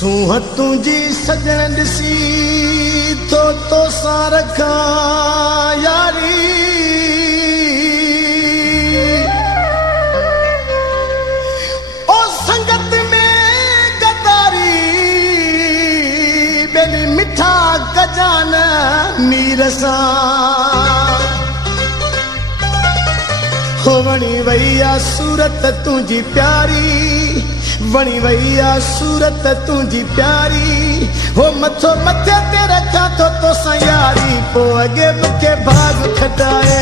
सूह तुझी सजन ॾिसी तो सारखा यारी ओ संगत में गदारी बेली मिठा गजान मीर सा हो वणी वैया सूरत तुझी प्यारी वणी वैया सूरत तुझी प्यारी हो मथो मथे ते रखा तो सयारी पो अगे मुखे भाग खटाए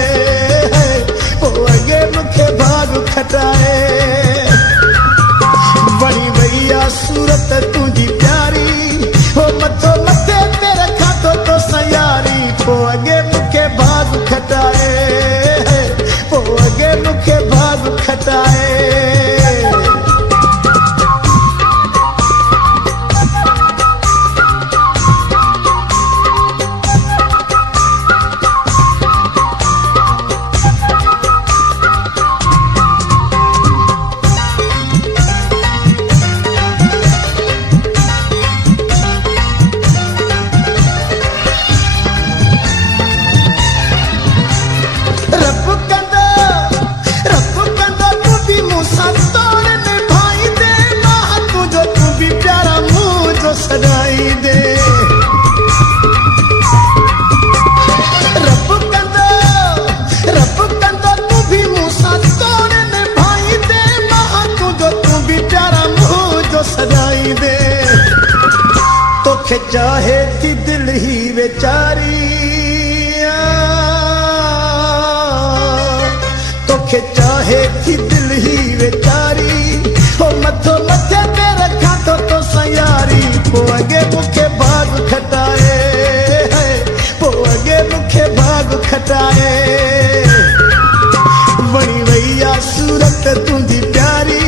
पो अगे मुखे भाग खटाए वणी वैया सूरत तुझी प्यारी हो मथो मथे ते रखा तो सयारी पो अगे मुखे भाग खटाए पो अगे मुखे भाग खटाए चाहे थी दिल ही बेचारी तोखे चाहे थी दिल ही बेचारी हो मथो मथे ते रखा तो सयारी पो अगे मुखे भाग खटाए पो अगे मुखे भाग खटाए वणी वैया सूरत तुझी प्यारी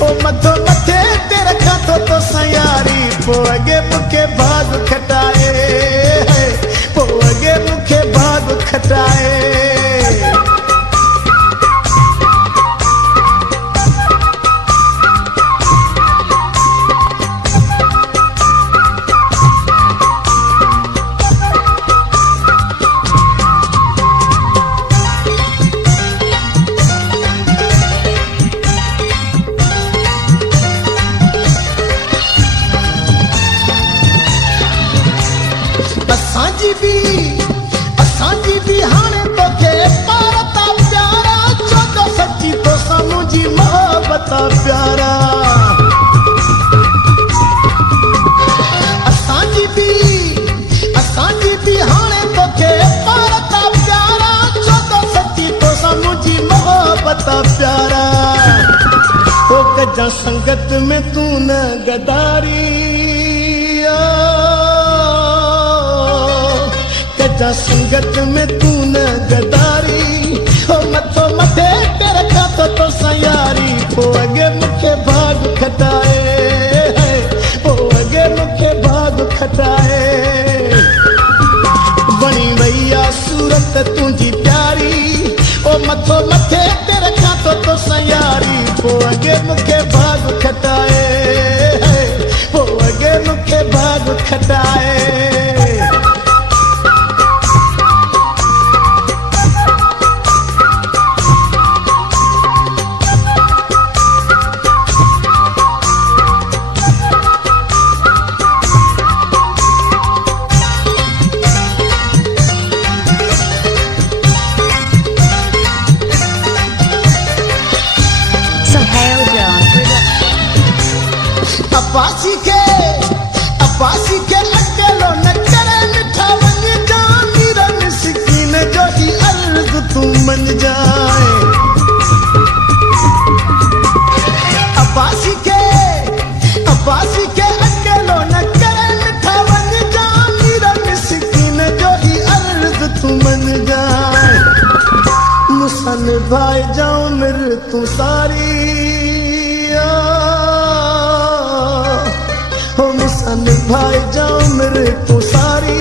ओ मथो मथे ते रखा तो सयारी पो अगे मुखे भाग खटाए पो अगे मुखे भाग खटाए असांजी भी हाणे तोखे पारता प्यारा छो सच्ची तो मुंहिंजी मोहब्बत प्यारा असांजी भी हाणे तोखे पारता प्यारा छो सच्ची तो मुंहिंजी मोहब्बत प्यारा हो कजा संगत में तू न गदारी जा संगत में तू न गदारी हो मथो मथे ते रखा तो सयारी पो अगे मुखे भाग खटाए पो अगे मुखे भाग खटाए वणी वैया सूरत तुझी प्यारी ओ मथो मथे ते रखा तो सयारी पो अगे मुखे भाग खटाए पो अगे मुखे भाग खटाए अब्बासी के अकेलो न करे मिठा बन जा मीरा मिस्कीन जो ही अर्ज तू मन जाए अब्बासी के अकेलो न करे मिठा बन जा मीरा मिस्कीन जो ही अर्ज तू मन जाए मुसन भाई जाऊं मेरे तू सारी भाई जाओ मेरे तो सारी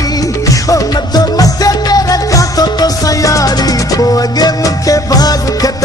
ओ मथो मथे ते रखा तो सयारी पो अगे मुखे भाग खटा